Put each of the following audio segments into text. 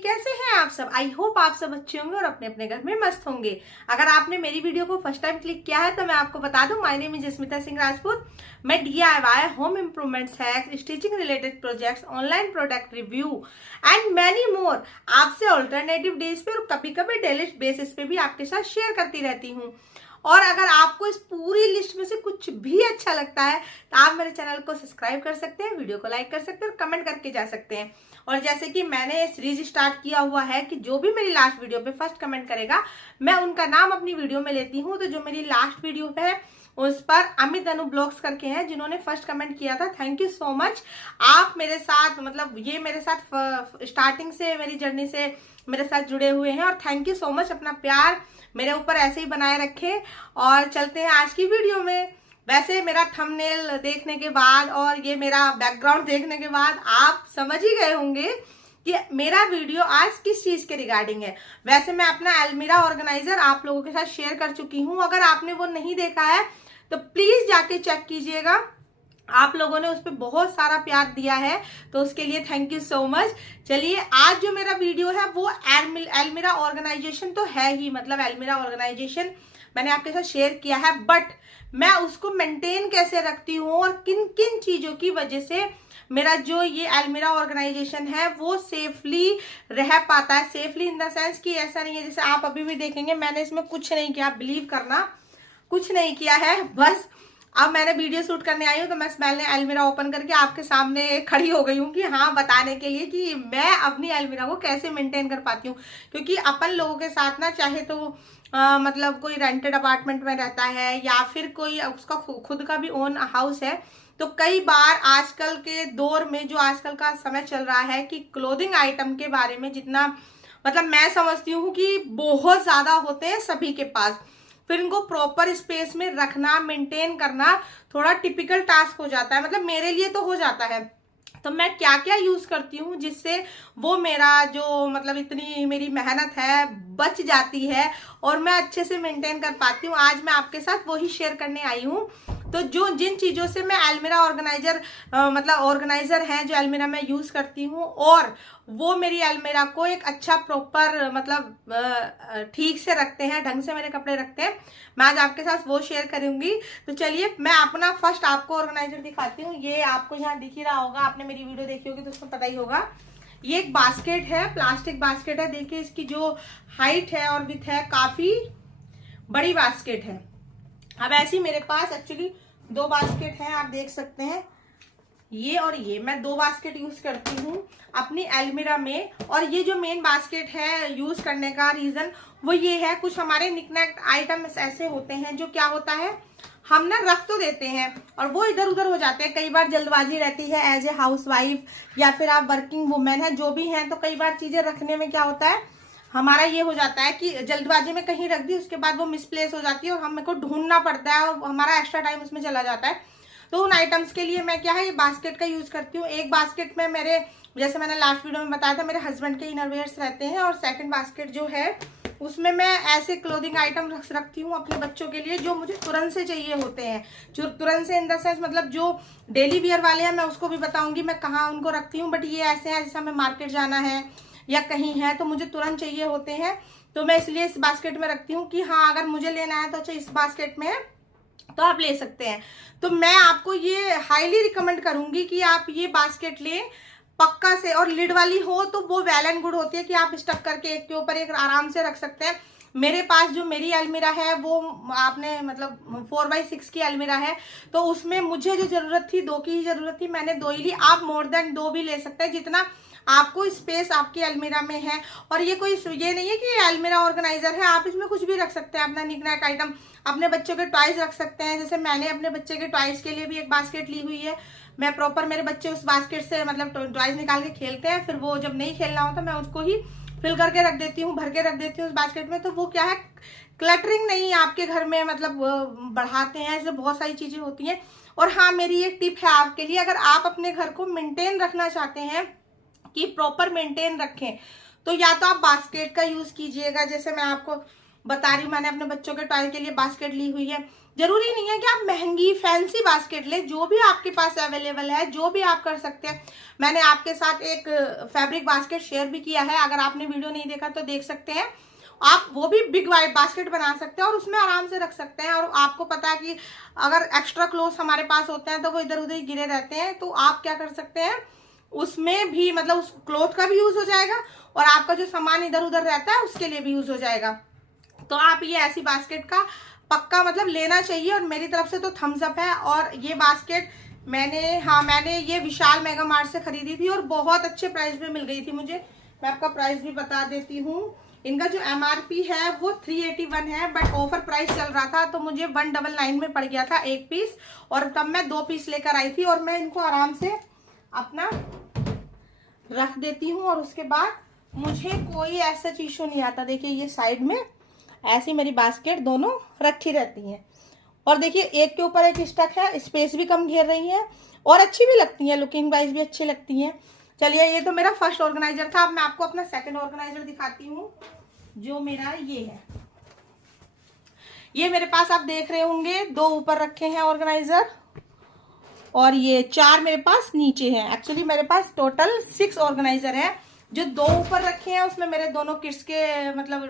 कैसे हैं आप सब। आई होप आप सब अच्छे होंगे और अपने अपने घर में मस्त होंगे। अगर आपने मेरी वीडियो को फर्स्ट टाइम क्लिक किया है तो मैं आपको बता दूं, my name is Smita Singh Rajput. मैं DIY, home improvements, hacks, stitching related projects, online product review and many more आपसे ऑल्टरनेटिव डेज पे और कभी कभी डेली बेसिस पे भी आपके साथ शेयर करती रहती हूँ। और अगर आपको इस पूरी लिस्ट में से कुछ भी अच्छा लगता है तो आप मेरे चैनल को सब्सक्राइब कर सकते हैं, वीडियो को लाइक कर सकते हैं और कमेंट करके जा सकते हैं। और जैसे कि मैंने सीरीज स्टार्ट किया हुआ है कि जो भी मेरी लास्ट वीडियो पे फर्स्ट कमेंट करेगा मैं उनका नाम अपनी वीडियो में लेती हूँ। तो जो मेरी लास्ट वीडियो है उस पर अमित अनु ब्लॉग्स करके हैं जिन्होंने फर्स्ट कमेंट किया था। Thank you so much. आप मेरे साथ ये मेरे साथ स्टार्टिंग से मेरी जर्नी से मेरे साथ जुड़े हुए हैं और थैंक यू सो मच। अपना प्यार मेरे ऊपर ऐसे ही बनाए रखें। और चलते हैं आज की वीडियो में। वैसे मेरा थंबनेल देखने के बाद और ये मेरा बैकग्राउंड देखने के बाद आप समझ ही गए होंगे कि मेरा वीडियो आज किस चीज के रिगार्डिंग है। वैसे मैं अपना अलमीरा ऑर्गेनाइजर आप लोगों के साथ शेयर कर चुकी हूँ। अगर आपने वो नहीं देखा है तो प्लीज जाके चेक कीजिएगा। आप लोगों ने उस पर बहुत सारा प्यार दिया है तो उसके लिए थैंक यू सो मच। चलिए आज जो मेरा वीडियो है वो अलमीरा ऑर्गेनाइजेशन तो है ही, मतलब अलमीरा ऑर्गेनाइजेशन मैंने आपके साथ शेयर किया है, बट मैं उसको मेंटेन कैसे रखती हूँ और किन किन चीजों की वजह से मेरा जो ये अलमीरा ऑर्गेनाइजेशन है वो सेफली रह पाता है। सेफली इन द सेंस कि ऐसा नहीं है जैसे आप अभी भी देखेंगे मैंने इसमें कुछ नहीं किया, बिलीव करना कुछ नहीं किया है। बस अब मैंने वीडियो शूट करने आई हूँ तो मैं मैंने अलमीरा ओपन करके आपके सामने खड़ी हो गई हूँ कि हाँ बताने के लिए कि मैं अपनी अलमीरा को कैसे मेंटेन कर पाती हूँ। क्योंकि अपन लोगों के साथ ना चाहे तो मतलब कोई रेंटेड अपार्टमेंट में रहता है या फिर कोई उसका खुद का भी ओन हाउस है, तो कई बार आजकल के दौर में जो आजकल का समय चल रहा है कि क्लोथिंग आइटम के बारे में जितना मतलब मैं समझती हूँ कि बहुत ज्यादा होते हैं सभी के पास, फिर इनको प्रॉपर स्पेस में रखना मेंटेन करना थोड़ा टिपिकल टास्क हो जाता है। मतलब मेरे लिए तो हो जाता है। तो मैं क्या क्या यूज करती हूँ जिससे वो मेरा जो मतलब इतनी मेरी मेहनत है बच जाती है और मैं अच्छे से मेंटेन कर पाती हूँ। आज मैं आपके साथ वही शेयर करने आई हूँ। तो जो जिन चीजों से मैं अलमीरा ऑर्गेनाइजर है जो अलमीरा में यूज करती हूँ और वो मेरी अलमीरा को एक अच्छा प्रॉपर मतलब ठीक से रखते हैं, ढंग से मेरे कपड़े रखते हैं, मैं आज आपके साथ वो शेयर करूंगी। तो चलिए मैं अपना फर्स्ट आपको ऑर्गेनाइजर दिखाती हूँ। ये आपको यहाँ दिख ही रहा होगा, आपने मेरी वीडियो देखी होगी तो उसको पता ही होगा। ये एक बास्केट है, प्लास्टिक बास्केट है। देखिए इसकी जो हाइट है और विथ है काफी बड़ी बास्केट है। अब ऐसी मेरे पास एक्चुअली दो बास्केट हैं, आप देख सकते हैं ये और ये। मैं दो बास्केट यूज करती हूँ अपनी अलमीरा में। और ये जो मेन बास्केट है यूज करने का रीजन वो ये है, कुछ हमारे निकनैक आइटम्स ऐसे होते हैं जो क्या होता है हम ना रख तो देते हैं और वो इधर उधर हो जाते हैं। कई बार जल्दबाजी रहती है एज ए हाउस वाइफ या फिर आप वर्किंग वुमेन है जो भी हैं, तो कई बार चीजें रखने में क्या होता है हमारा ये हो जाता है कि जल्दबाजी में कहीं रख दी उसके बाद वो मिसप्लेस हो जाती है और हमें को ढूंढना पड़ता है और हमारा एक्स्ट्रा टाइम उसमें चला जाता है। तो उन आइटम्स के लिए मैं क्या है ये बास्केट का यूज करती हूँ। एक बास्केट में मेरे जैसे मैंने लास्ट वीडियो में बताया था मेरे हस्बैंड के इनरवेयर्स रहते हैं और सेकंड बास्केट जो है उसमें मैं ऐसे क्लोथिंग आइटम रखती हूँ अपने बच्चों के लिए जो मुझे तुरंत से चाहिए होते हैं। जो तुरंत से इन द सेंस मतलब जो डेली वियर वाले हैं मैं उसको भी बताऊंगी मैं कहाँ उनको रखती हूँ, बट ये ऐसे हैं जैसे हमें मार्केट जाना है या कहीं है तो मुझे तुरंत चाहिए होते हैं, तो मैं इसलिए इस बास्केट में रखती हूँ कि हाँ अगर मुझे लेना है तो अच्छा इस बास्केट में है तो आप ले सकते हैं। तो मैं आपको ये हाईली रिकमेंड करूंगी कि आप ये बास्केट लें पक्का से, और लिड वाली हो तो वो वेल एंड गुड होती है कि आप स्टक करके एक के ऊपर एक आराम से रख सकते हैं। मेरे पास जो मेरी अलमीरा है वो आपने मतलब 4x6 की अलमीरा है, तो उसमें मुझे जो जरूरत थी दो की ही जरूरत थी, मैंने दो ही ली। आप मोर देन दो भी ले सकते हैं जितना आपको स्पेस आपकी अलमीरा में है। और ये कोई ये नहीं है कि ये अलमीरा ऑर्गेनाइजर है, आप इसमें कुछ भी रख सकते हैं अपना निकनैक आइटम, अपने बच्चों के टॉयज रख सकते हैं। जैसे मैंने अपने बच्चे के टॉयज के लिए भी एक बास्केट ली हुई है। मैं प्रॉपर मेरे बच्चे उस बास्केट से मतलब टॉयज निकाल के खेलते हैं, फिर वो जब नहीं खेलना होता मैं उसको ही फिल करके रख देती हूँ, भर के रख देती हूँ उस बास्केट में। तो वो क्या है क्लटरिंग नहीं आपके घर में मतलब बढ़ाते हैं, ऐसे बहुत सारी चीजें होती हैं। और हाँ मेरी एक टिप है आपके लिए, अगर आप अपने घर को मेंटेन रखना चाहते हैं कि प्रॉपर मेंटेन रखें तो या तो आप बास्केट का यूज कीजिएगा। जैसे मैं आपको बता रही हूँ, मैंने अपने बच्चों के टॉय के लिए बास्केट ली हुई है। जरूरी नहीं है कि आप महंगी फैंसी बास्केट ले, जो भी आपके पास अवेलेबल है, जो भी आप कर सकते हैं। मैंने आपके साथ एक फैब्रिक बास्केट शेयर भी किया है, अगर आपने वीडियो नहीं देखा तो देख सकते हैं। आप वो भी बिग वाइट बास्केट बना सकते हैं और उसमें आराम से रख सकते हैं। और आपको पता है कि अगर एक्स्ट्रा क्लोथ्स हमारे पास होते हैं तो वो इधर उधर गिरे रहते हैं, तो आप क्या कर सकते हैं, उसमें भी मतलब उस क्लोथ का भी यूज हो जाएगा और आपका जो सामान इधर उधर रहता है उसके लिए भी यूज हो जाएगा। तो आप ये ऐसी बास्केट का पक्का मतलब लेना चाहिए और मेरी तरफ से तो थम्स अप है। और ये बास्केट मैंने ये विशाल मेगा मार्ट से खरीदी थी और बहुत अच्छे प्राइस में मिल गई थी मुझे। मैं आपका प्राइस भी बता देती हूँ। इनका जो MRP है वो 381 है, बट ऑफर प्राइस चल रहा था तो मुझे 199 में पड़ गया था एक पीस, और तब मैं 2 पीस लेकर आई थी। और मैं इनको आराम से अपना रख देती हूँ और उसके बाद मुझे कोई ऐसा इशू नहीं आता। देखिए ये साइड में ऐसी मेरी बास्केट दोनों रखी रहती हैं और देखिए एक के ऊपर एक स्टक है, स्पेस भी कम घेर रही है और अच्छी भी लगती है, लुकिंग वाइज भी अच्छी लगती हैं। चलिए ये तो मेरा फर्स्ट ऑर्गेनाइजर था। अब मैं आपको अपना सेकंड ऑर्गेनाइजर दिखाती हूँ, जो मेरा ये है। ये मेरे पास आप देख रहे होंगे 2 ऊपर रखे हैं ऑर्गेनाइजर और ये 4 मेरे पास नीचे हैं। एक्चुअली मेरे पास टोटल 6 ऑर्गेनाइजर है। जो 2 ऊपर रखे हैं उसमें मेरे दोनों किड्स के मतलब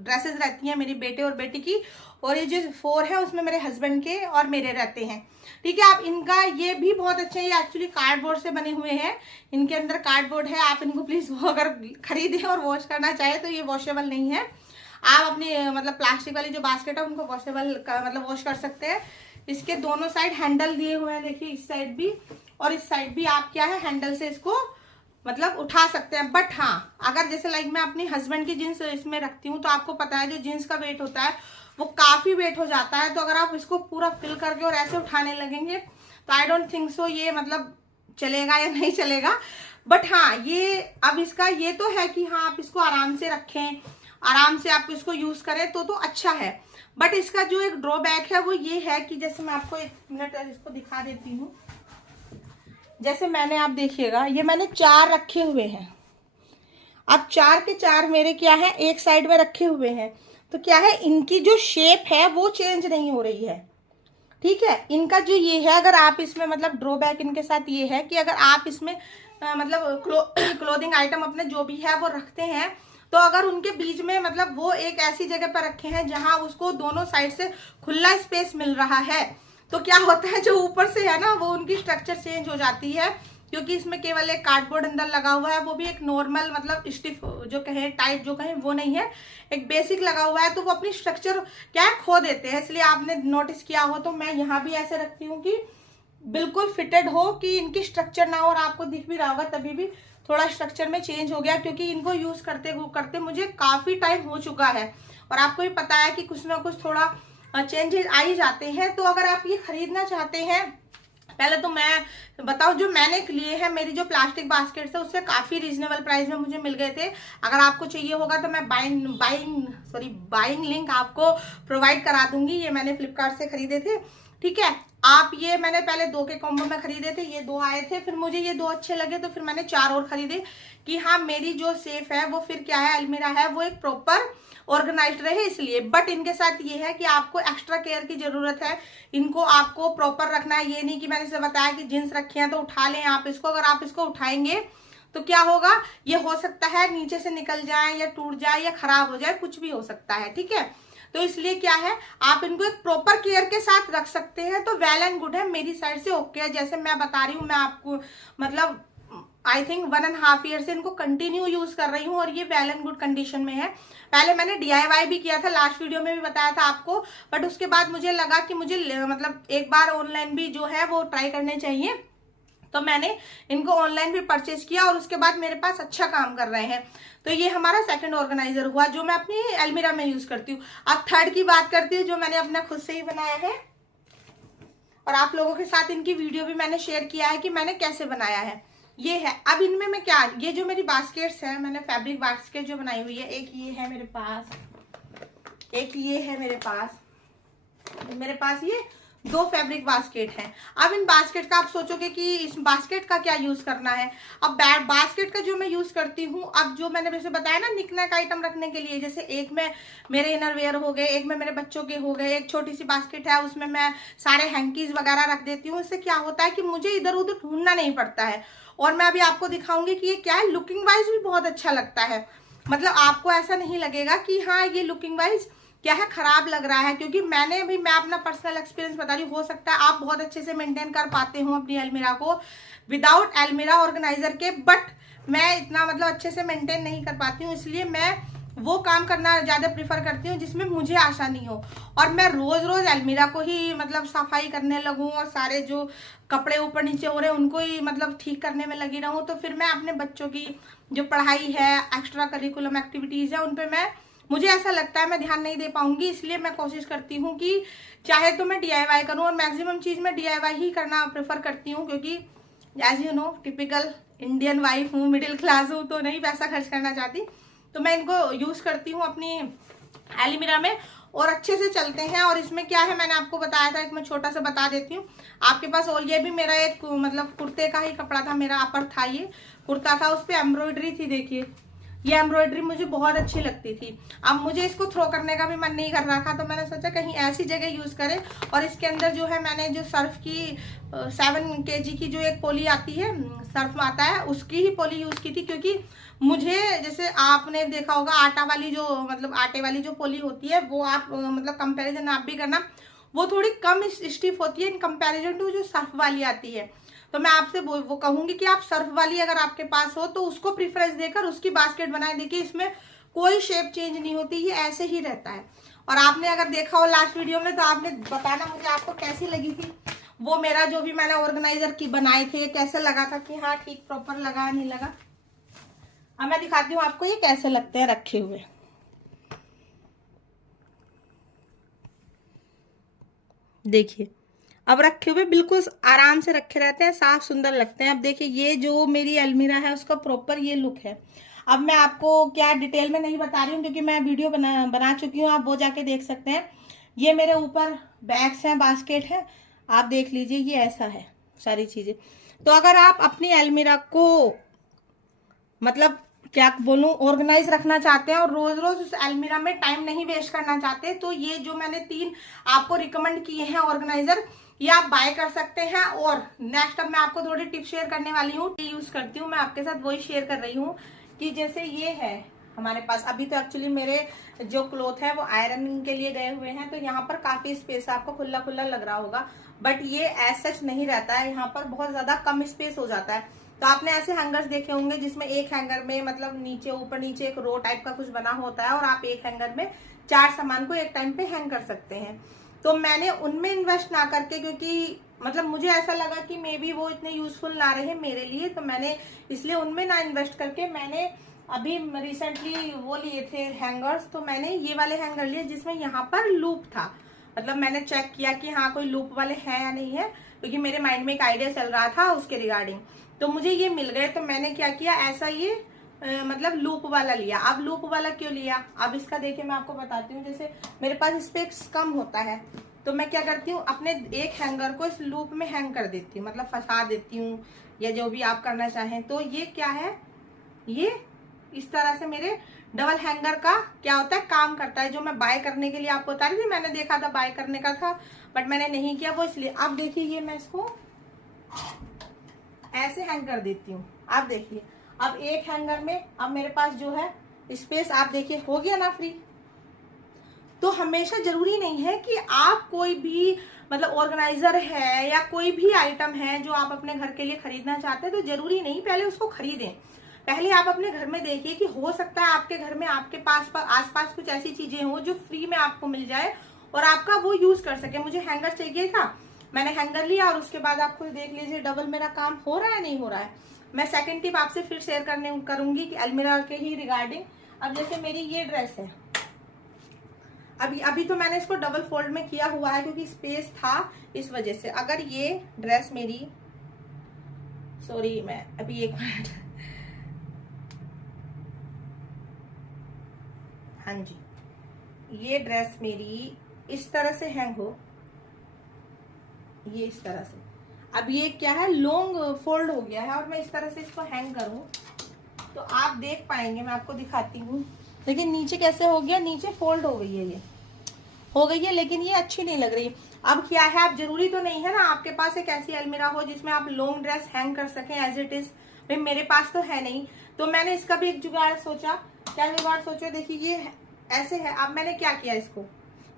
ड्रेसेस रहती हैं, मेरी बेटे और बेटी की, और ये जो 4 है उसमें मेरे हस्बैंड के और मेरे रहते हैं। ठीक है, आप इनका ये भी बहुत अच्छे हैं, ये एक्चुअली कार्डबोर्ड से बने हुए हैं, इनके अंदर कार्डबोर्ड है। आप इनको प्लीज अगर खरीदे और वॉश करना चाहे तो ये वॉशेबल नहीं है। आप अपनी मतलब प्लास्टिक वाली जो बास्केट है उनको वॉशेबल मतलब वॉश कर सकते हैं। इसके दोनों साइड हैंडल दिए हुए हैं, देखिए इस साइड भी और इस साइड भी आप क्या है हैंडल से इसको मतलब उठा सकते हैं। बट हाँ, अगर जैसे लाइक मैं अपने हस्बैंड की जीन्स इसमें रखती हूँ तो आपको पता है जो जीन्स का वेट होता है वो काफी वेट हो जाता है, तो अगर आप इसको पूरा फिल करके और ऐसे उठाने लगेंगे तो आई डोंट थिंक सो ये मतलब चलेगा या नहीं चलेगा। बट हाँ, ये अब इसका ये तो है कि हाँ आप इसको आराम से रखें, आराम से आप इसको यूज करें तो अच्छा है। बट इसका जो एक ड्रॉबैक है वो ये है कि जैसे मैं आपको 1 मिनट इसको दिखा देती हूँ। जैसे मैंने आप देखिएगा ये मैंने 4 रखे हुए हैं। अब 4 के 4 मेरे क्या है एक साइड में रखे हुए हैं, तो क्या है इनकी जो शेप है वो चेंज नहीं हो रही है। ठीक है, इनका जो ये है अगर आप इसमें मतलब ड्रॉबैक इनके साथ ये है कि अगर आप इसमें मतलब क्लोथिंग आइटम अपने जो भी है वो रखते हैं तो अगर उनके बीच में मतलब वो एक ऐसी जगह पर रखे हैं जहां उसको दोनों साइड से खुला स्पेस मिल रहा है, तो क्या होता है जो ऊपर से है ना वो उनकी स्ट्रक्चर चेंज हो जाती है, क्योंकि इसमें केवल एक कार्डबोर्ड अंदर लगा हुआ है, वो भी एक नॉर्मल मतलब स्टिफ जो कहें टाइट जो कहें वो नहीं है, एक बेसिक लगा हुआ है, तो वो अपनी स्ट्रक्चर क्या है खो देते हैं। इसलिए आपने नोटिस किया हो तो मैं यहाँ भी ऐसे रखती हूँ कि बिल्कुल फिटेड हो कि इनकी स्ट्रक्चर ना हो, और आपको दिख भी रहा होगा तभी भी थोड़ा स्ट्रक्चर में चेंज हो गया, क्योंकि इनको यूज करते करते मुझे काफी टाइम हो चुका है और आपको भी पता है कि कुछ ना कुछ थोड़ा चेंजेस आ ही जाते हैं। तो अगर आप ये खरीदना चाहते हैं, पहले तो मैं बताऊं जो मैंने लिए हैं मेरी जो प्लास्टिक बास्केट है उससे काफी रीजनेबल प्राइस में मुझे मिल गए थे। अगर आपको चाहिए होगा तो मैं बाइंग लिंक आपको प्रोवाइड करा दूंगी। ये मैंने फ्लिपकार्ट से खरीदे थे। ठीक है, आप ये मैंने पहले 2 के कॉम्बो में खरीदे थे, ये 2 आए थे, फिर मुझे ये 2 अच्छे लगे तो फिर मैंने 4 और खरीदे कि हाँ मेरी जो सेफ है वो फिर क्या है अलमीरा है वो एक प्रॉपर ऑर्गेनाइज्ड रहे इसलिए। बट इनके साथ ये है कि आपको एक्स्ट्रा केयर की जरूरत है, इनको आपको प्रॉपर रखना है। ये नहीं कि मैंने जैसे बताया कि जींस रखी है तो उठा लें आप इसको, अगर आप इसको उठाएंगे तो क्या होगा, ये हो सकता है नीचे से निकल जाए या टूट जाए या खराब हो जाए, कुछ भी हो सकता है। ठीक है, तो इसलिए क्या है आप इनको एक प्रॉपर केयर के साथ रख सकते हैं, तो वेल एंड गुड है, मेरी साइड से ओके है। जैसे मैं बता रही हूँ, मैं आपको मतलब आई थिंक 1.5 ईयर से इनको कंटिन्यू यूज कर रही हूँ और ये वेल एंड गुड कंडीशन में है। पहले मैंने DIY भी किया था, लास्ट वीडियो में भी बताया था आपको, बट उसके बाद मुझे लगा कि मुझे मतलब एक बार ऑनलाइन भी जो है वो ट्राई करने चाहिए, तो मैंने इनको ऑनलाइन भी परचेज किया और उसके बाद मेरे पास अच्छा काम कर रहे हैं। तो ये हमारा सेकंड ऑर्गेनाइजर हुआ जो मैं अपनी अलमीरा में यूज करती हूँ। अब थर्ड की बात करती हूँ जो मैंने अपना खुद से ही बनाया है और आप लोगों के साथ इनकी वीडियो भी मैंने शेयर किया है कि मैंने कैसे बनाया है। ये है, अब इनमें मैं क्या, ये जो मेरी बास्केट्स है मैंने फैब्रिक बास्केट जो बनाई हुई है, एक ये है मेरे पास, एक ये है मेरे पास ये 2 फैब्रिक बास्केट हैं। अब इन बास्केट का आप सोचोगे कि इस बास्केट का क्या यूज करना है। अब बास्केट का जो मैं यूज करती हूँ, अब जो मैंने जैसे बताया ना निकनैक आइटम रखने के लिए, जैसे एक में मेरे इनरवेयर हो गए, एक में मेरे बच्चों के हो गए, एक छोटी सी बास्केट है उसमें मैं सारे हैंकीज वगैरह रख देती हूँ। इससे क्या होता है कि मुझे इधर उधर ढूंढना नहीं पड़ता है। और मैं अभी आपको दिखाऊंगी कि ये क्या है, लुकिंग वाइज भी बहुत अच्छा लगता है। मतलब आपको ऐसा नहीं लगेगा कि हाँ ये लुकिंग वाइज क्या है खराब लग रहा है, क्योंकि मैं अपना पर्सनल एक्सपीरियंस बता रही हूँ। हो सकता है आप बहुत अच्छे से मेंटेन कर पाते हो अपनी अलमीरा को विदाउट अलमीरा ऑर्गेनाइजर के, बट मैं इतना मतलब अच्छे से मेंटेन नहीं कर पाती हूँ। इसलिए मैं वो काम करना ज्यादा प्रीफर करती हूँ जिसमें मुझे आसानी हो। और मैं रोज रोज अलमीरा को ही मतलब सफाई करने लगूं और सारे जो कपड़े ऊपर नीचे हो रहे हैं उनको ही मतलब ठीक करने में लगी रहूं, तो फिर मैं अपने बच्चों की जो पढ़ाई है, एक्स्ट्रा करिकुलम एक्टिविटीज है, उन पे मुझे ऐसा लगता है मैं ध्यान नहीं दे पाऊंगी। इसलिए मैं कोशिश करती हूँ कि चाहे तो मैं DIY करूँ, और मैक्सिमम चीज मैं DIY ही करना प्रेफर करती हूँ, क्योंकि as you know typical Indian wife हूँ, मिडिल क्लास हूँ, तो नहीं पैसा खर्च करना चाहती, तो मैं इनको यूज करती हूँ अपनी अलमीरा में और अच्छे से चलते हैं। और इसमें क्या है मैंने आपको बताया था, एक मैं छोटा सा बता देती हूँ आपके पास। और ये भी मेरा एक मतलब कुर्ते का ही कपड़ा था, मेरा अपर था, ये कुर्ता था, उस पर एम्ब्रॉयडरी थी। देखिए ये एम्ब्रॉयडरी मुझे बहुत अच्छी लगती थी। अब मुझे इसको थ्रो करने का भी मन नहीं कर रहा था, तो मैंने सोचा कहीं ऐसी जगह यूज करें। और इसके अंदर जो है मैंने जो सर्फ की 7 kg की जो एक पोली आती है, सर्फ आता है, उसकी ही पोली यूज की थी। क्योंकि मुझे जैसे आपने देखा होगा आटा वाली जो मतलब आटे वाली जो पोली होती है वो आप मतलब कंपैरिजन आप भी करना, वो थोड़ी कम स्टिफ होती है इन कंपैरिजन टू जो सर्फ वाली आती है। तो मैं आपसे वो कहूंगी कि आप सर्फ वाली अगर आपके पास हो तो उसको प्रेफरेंस देकर उसकी बास्केट बनाए। देखिए इसमें कोई शेप चेंज नहीं होती, ये ऐसे ही रहता है। और आपने अगर देखा हो लास्ट वीडियो में तो आपने बताना मुझे आपको कैसी लगी थी वो मेरा जो भी मैंने ऑर्गेनाइजर की बनाए थे, कैसे लगा था कि हाँ ठीक प्रॉपर लगा नहीं लगा। अब मैं दिखाती हूँ आपको ये कैसे लगते हैं रखे हुए। देखिए अब रखे हुए बिल्कुल आराम से रखे रहते हैं, साफ सुंदर लगते हैं। अब देखिए ये जो मेरी अलमीरा है उसका प्रॉपर ये लुक है। अब मैं आपको क्या डिटेल में नहीं बता रही हूँ क्योंकि मैं वीडियो बना चुकी हूँ, आप वो जाके देख सकते हैं। ये मेरे ऊपर बैग्स हैं, बास्केट है, आप देख लीजिए ये ऐसा है सारी चीजें। तो अगर आप अपनी अलमीरा को मतलब क्या बोलूं ऑर्गेनाइज रखना चाहते हैं और रोज रोज उस अलमीरा में टाइम नहीं वेस्ट करना चाहते, तो ये जो मैंने 3 आपको रिकमेंड किए हैं ऑर्गेनाइजर, ये आप बाय कर सकते हैं। और नेक्स्ट अब मैं आपको थोड़ी टिप शेयर करने वाली हूँ, यूज करती हूँ मैं आपके साथ वही शेयर कर रही हूँ। कि जैसे ये है हमारे पास, अभी तो एक्चुअली मेरे जो क्लोथ है वो आयरनिंग के लिए गए हुए हैं, तो यहाँ पर काफी स्पेस आपको खुला खुला लग रहा होगा, बट ये एज सच नहीं रहता है, यहाँ पर बहुत ज्यादा कम स्पेस हो जाता है। तो आपने ऐसे हैंगर्स देखे होंगे जिसमें एक हैंगर में मतलब नीचे ऊपर नीचे एक रो टाइप का कुछ बना होता है और आप एक हैंगर में 4 सामान को एक टाइम पे हैंग कर सकते हैं। तो मैंने उनमें इन्वेस्ट ना करके, क्योंकि मतलब मुझे ऐसा लगा कि मे बी वो इतने यूजफुल ना रहे मेरे लिए, तो मैंने इसलिए उनमें ना इन्वेस्ट करके मैंने अभी रिसेंटली वो लिए थे हैंगर्स। तो मैंने ये वाले हैंगर लिए जिसमें यहाँ पर लूप था, मतलब मैंने चेक किया कि हाँ कोई लूप वाले हैं या नहीं है, क्योंकि मेरे माइंड में एक आइडिया चल रहा था उसके रिगार्डिंग। तो मुझे ये मिल गए, तो मैंने क्या किया ऐसा ये मतलब लूप वाला लिया। अब लूप वाला क्यों लिया, अब इसका देखिए मैं आपको बताती हूँ। जैसे मेरे पास स्पेस कम होता है तो मैं क्या करती हूँ अपने एक हैंगर को इस लूप में हैंग कर देती हूँ, मतलब फंसा देती हूँ या जो भी आप करना चाहें। तो ये क्या है, ये इस तरह से मेरे डबल हैंगर का क्या होता है काम करता है, जो मैं बाय करने के लिए आपको बता रही थी। मैंने देखा था बाय करने का था बट मैंने नहीं किया वो इसलिए। अब देखिए ये मैं इसको ऐसे हैंग कर देती हूँ। आप देखिए अब एक हैंगर में अब मेरे पास जो है स्पेस आप देखिए हो गया ना फ्री। तो हमेशा जरूरी नहीं है कि आप कोई भी मतलब ऑर्गेनाइजर है या कोई भी आइटम है जो आप अपने घर के लिए खरीदना चाहते हैं, तो जरूरी नहीं पहले उसको खरीदें। पहले आप अपने घर में देखिए कि हो सकता है आपके घर में आपके आसपास कुछ ऐसी चीजें हो जो फ्री में आपको मिल जाए और आपका वो यूज कर सके। मुझे हैंगर चाहिए था, मैंने हैंगर लिया और उसके बाद आप खुद देख लीजिए डबल मेरा काम हो रहा है नहीं हो रहा है। मैं सेकंड टिप आपसे फिर शेयर करूंगी कि अलमीरा के ही रिगार्डिंग। अब जैसे मेरी ये ड्रेस है, अभी तो मैंने इसको डबल फोल्ड में किया हुआ है क्योंकि स्पेस था इस वजह से। अगर ये ड्रेस मेरी, सॉरी मैं अभी एक मिनट, हाँ जी, ये ड्रेस मेरी इस तरह से हैंग हो, ये इस तरह से। अब ये क्या है, लॉन्ग फोल्ड हो गया है और मैं इस तरह से इसको हैंग करूं तो आप देख पाएंगे, मैं आपको दिखाती हूँ। लेकिन नीचे कैसे हो गया, नीचे फोल्ड हो गई है, ये हो गई है, लेकिन ये अच्छी नहीं लग रही। अब क्या है, आप जरूरी तो नहीं है ना आपके पास एक ऐसी अलमीरा हो जिसमें आप लॉन्ग ड्रेस हैंग कर सकें एज इट इज। भाई मेरे पास तो है नहीं, तो मैंने इसका भी एक जुगाड़ सोचा। क्या जुगाड़ सोचा, देखिए ये ऐसे है। अब मैंने क्या किया, इसको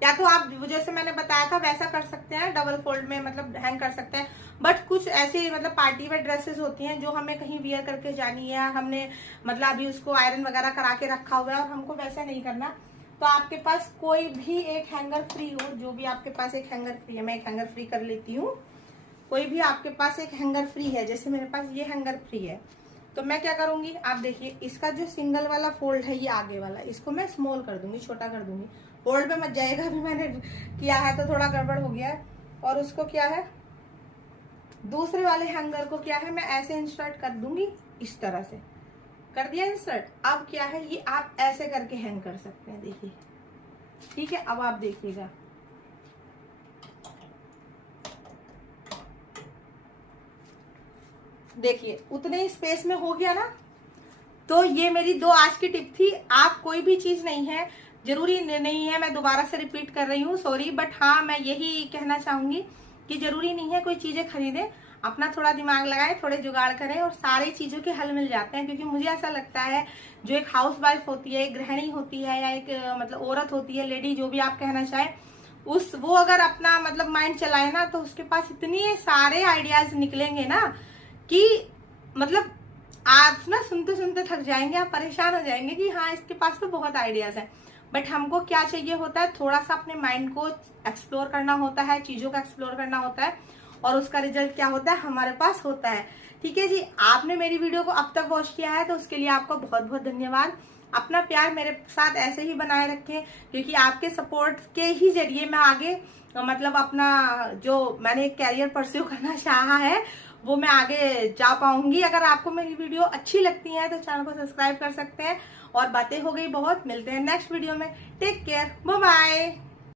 या तो आप जैसे मैंने बताया था वैसा कर सकते हैं, डबल फोल्ड में मतलब हैंग कर सकते हैं। बट कुछ ऐसी मतलब पार्टी वेयर ड्रेसेस होती हैं जो हमें कहीं वियर करके जानी है, हमने मतलब अभी उसको आयरन वगैरह करा के रखा हुआ है और हमको वैसा नहीं करना, तो आपके पास कोई भी एक हैंगर फ्री हो, जो भी आपके पास एक हैंगर फ्री है, मैं एक हैंगर फ्री कर लेती हूँ। कोई भी आपके पास एक हैंगर फ्री है, जैसे मेरे पास ये हैंगर फ्री है, तो मैं क्या करूंगी, आप देखिए इसका जो सिंगल वाला फोल्ड है ये आगे वाला, इसको मैं स्मॉल कर दूंगी, छोटा कर दूंगी। फोल्ड पे मत जाएगा, अभी मैंने किया है तो थोड़ा गड़बड़ हो गया है। और उसको क्या है, दूसरे वाले हैंगर को क्या है, मैं ऐसे इंसर्ट कर दूंगी, इस तरह से कर दिया इंसर्ट। अब क्या है, ये आप ऐसे करके हैंग कर सकते हैं, देखिए ठीक है। अब आप देखिएगा, देखिए उतने ही स्पेस में हो गया ना। तो ये मेरी 2 आज की टिप थी। आप कोई भी चीज नहीं है, जरूरी नहीं है, मैं दोबारा से रिपीट कर रही हूँ, सॉरी, बट हाँ मैं यही कहना चाहूंगी कि जरूरी नहीं है कोई चीजें खरीदें, अपना थोड़ा दिमाग लगाएं, थोड़े जुगाड़ करें और सारी चीजों के हल मिल जाते हैं। क्योंकि मुझे ऐसा लगता है जो एक हाउस वाइफ होती है, एक गृहिणी होती है, या एक मतलब औरत होती है, लेडी, जो भी आप कहना चाहें, वो अगर अपना मतलब माइंड चलाए ना, तो उसके पास इतने सारे आइडियाज निकलेंगे ना कि मतलब आप ना सुनते सुनते थक जाएंगे, आप परेशान हो जाएंगे कि हाँ इसके पास तो बहुत आइडियाज हैं। बट हमको क्या चाहिए होता है, थोड़ा सा अपने माइंड को एक्सप्लोर करना होता है, चीजों का एक्सप्लोर करना होता है, और उसका रिजल्ट क्या होता है, हमारे पास होता है। ठीक है जी, आपने मेरी वीडियो को अब तक वॉच किया है तो उसके लिए आपका बहुत बहुत धन्यवाद। अपना प्यार मेरे साथ ऐसे ही बनाए रखें, क्योंकि आपके सपोर्ट के ही जरिए मैं आगे मतलब अपना जो मैंने एक कैरियर परस्यू करना चाहा है वो मैं आगे जा पाऊंगी। अगर आपको मेरी वीडियो अच्छी लगती है तो चैनल को सब्सक्राइब कर सकते हैं। और बातें हो गई बहुत, मिलते हैं नेक्स्ट वीडियो में। Take care, bye bye.